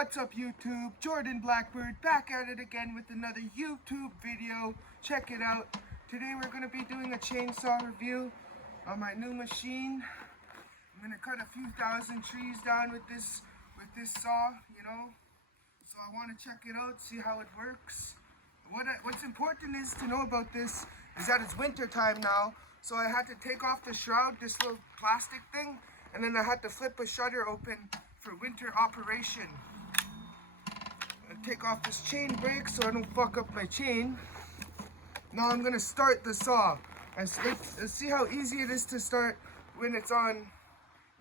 What's up YouTube? Jordan Blackbird back at it again with another YouTube video. Check it out. Today we're going to be doing a chainsaw review on my new machine. I'm going to cut a few thousand trees down with this saw, you know. So I want to check it out, see how it works. What's important is to know about this is that it's winter time now. So I had to take off the shroud, this little plastic thing, and then I had to flip a shutter open for winter operation. Take off this chain brake so I don't fuck up my chain. Now I'm gonna start the saw. Let's see how easy it is to start when it's on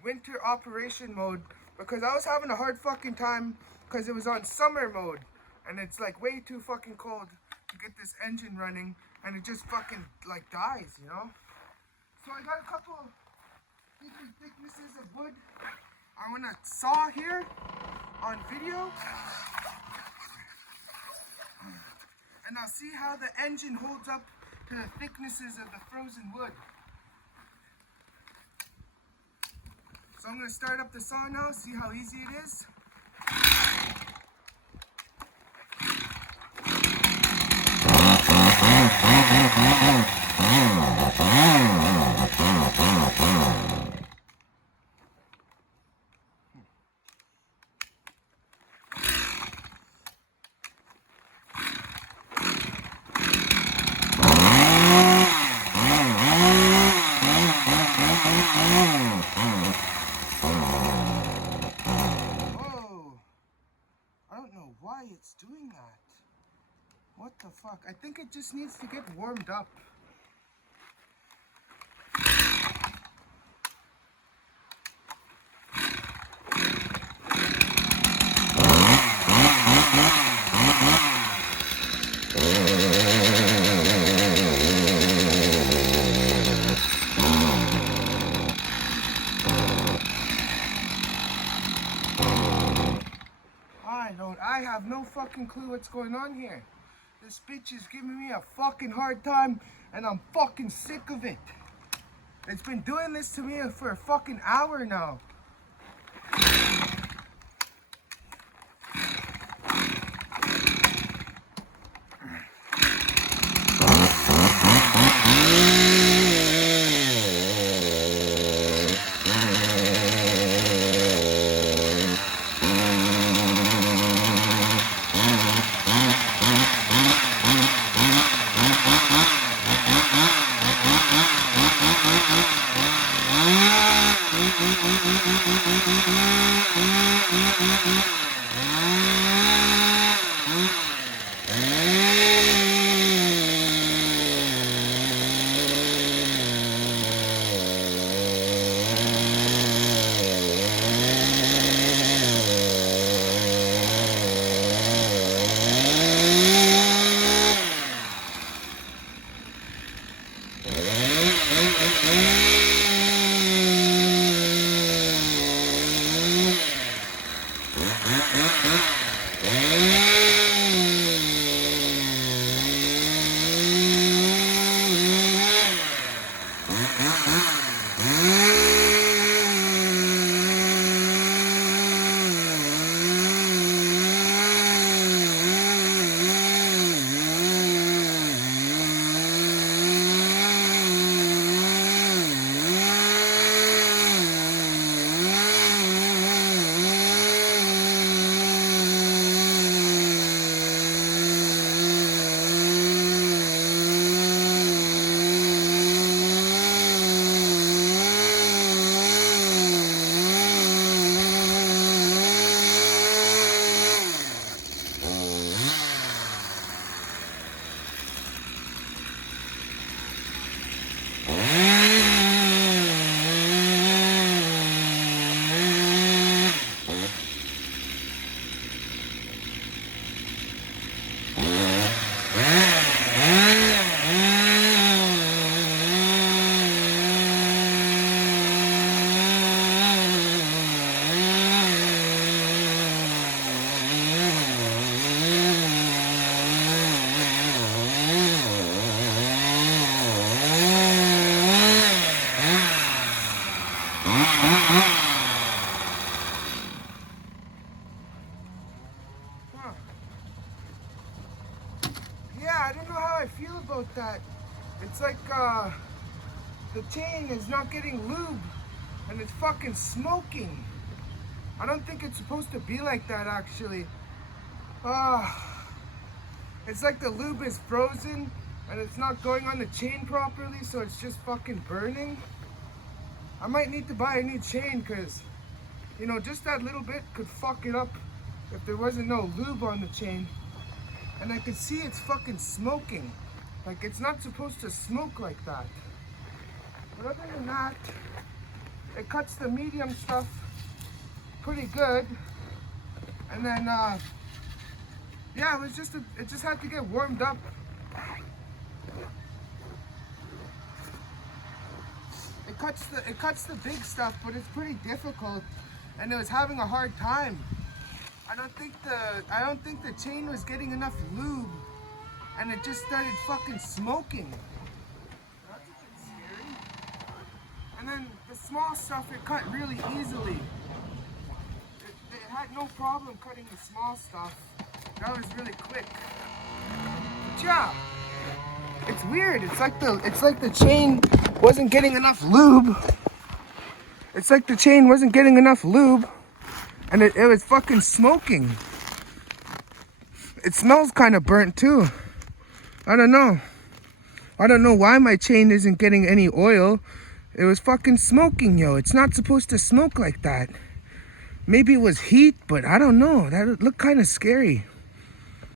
winter operation mode, because I was having a hard fucking time because it was on summer mode and it's like way too fucking cold to get this engine running and it just fucking like dies, you know. So I got a couple different thicknesses of wood. I want to saw here on video. And I'll see how the engine holds up to the thicknesses of the frozen wood. So I'm going to start up the saw now, see how easy it is. Why it's doing that? What the fuck? I think it just needs to get warmed up. I have no fucking clue what's going on here. This bitch is giving me a fucking hard time and I'm fucking sick of it. It's been doing this to me for a fucking hour now. I don't know how I feel about that. It's like the chain is not getting lube and it's fucking smoking. I don't think it's supposed to be like that actually. It's like the lube is frozen and it's not going on the chain properly, so it's just fucking burning. I might need to buy a new chain because, you know, just that little bit could fuck it up if there wasn't no lube on the chain. And I can see it's fucking smoking. Like, it's not supposed to smoke like that. But other than that, it cuts the medium stuff pretty good. And then, yeah, it just had to get warmed up. It cuts the big stuff, but it's pretty difficult, and it was having a hard time. I don't think the chain was getting enough lube, and it just started fucking smoking. That's a bit scary. And then the small stuff, it cut really easily. It had no problem cutting the small stuff. That was really quick. But yeah, it's weird. It's like the chain wasn't getting enough lube. It's like the chain wasn't getting enough lube, and it was fucking smoking. It smells kind of burnt too. I don't know. I don't know why my chain isn't getting any oil. It was fucking smoking, yo. It's not supposed to smoke like that. Maybe it was heat, but I don't know. That looked kind of scary.